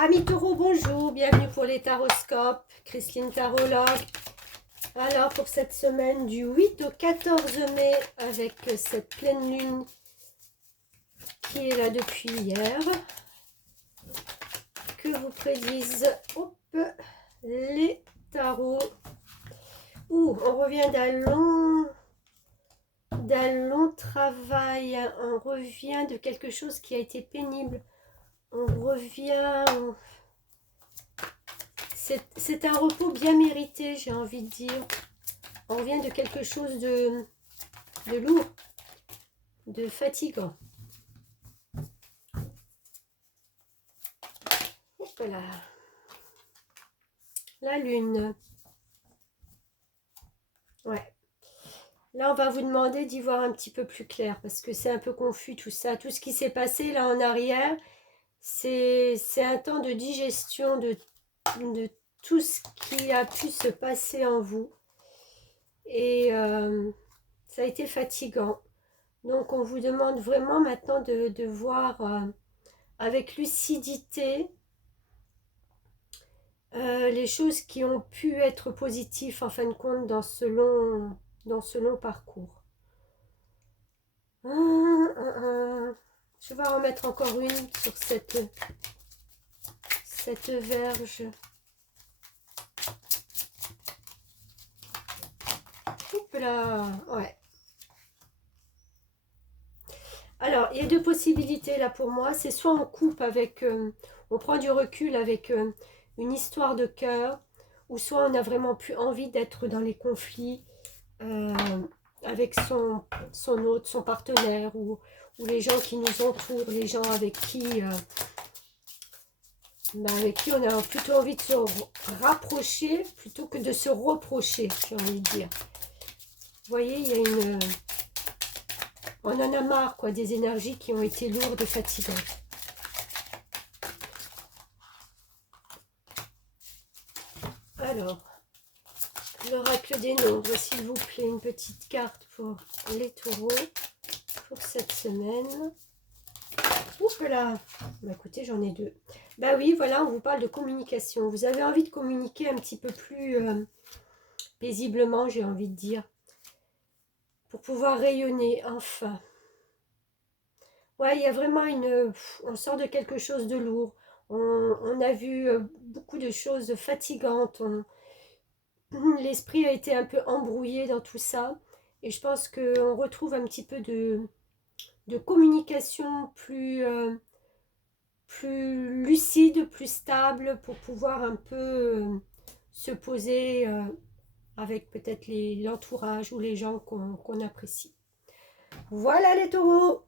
Amis taureaux, bonjour, bienvenue pour les taroscopes, Christine Tarologue. Alors pour cette semaine du 8 au 14 mai, avec cette pleine lune qui est là depuis hier, que vous prédisent les tarots. On revient d'un long travail, on revient de quelque chose qui a été pénible, on revient... C'est un repos bien mérité, j'ai envie de dire. On revient de quelque chose de lourd, de fatigant. Voilà. La lune. Ouais. Là, on va vous demander d'y voir un petit peu plus clair, parce que c'est un peu confus tout ça. Tout ce qui s'est passé là en arrière, c'est un temps de digestion de tout ce qui a pu se passer en vous. Et ça a été fatigant. Donc, on vous demande vraiment maintenant de voir avec lucidité les choses qui ont pu être positives en fin de compte dans ce long parcours. Je vais en remettre encore une sur cette verge. Hop là, ouais. Alors, il y a deux possibilités là pour moi. C'est soit on coupe avec, on prend du recul avec une histoire de cœur, ou soit on a vraiment plus envie d'être dans les conflits avec son hôte, son partenaire, ou les gens qui nous entourent, les gens avec qui on a plutôt envie de se rapprocher plutôt que de se reprocher, j'ai envie de dire. Vous voyez, il y a une... on en a marre, quoi, des énergies qui ont été lourdes et fatigantes. Alors, l'oracle des nombres, s'il vous plaît, une petite carte pour les taureaux pour cette semaine. Oups là, bah écoutez, j'en ai deux. Bah oui, voilà, on vous parle de communication. Vous avez envie de communiquer un petit peu plus paisiblement, j'ai envie de dire, pour pouvoir rayonner, enfin. Ouais, il y a vraiment on sort de quelque chose de lourd. On a vu beaucoup de choses fatigantes. L'esprit a été un peu embrouillé dans tout ça. Et je pense qu'on retrouve un petit peu de communication plus lucide, plus stable, pour pouvoir un peu se poser avec peut-être l'entourage ou les gens qu'on apprécie. Voilà les taureaux!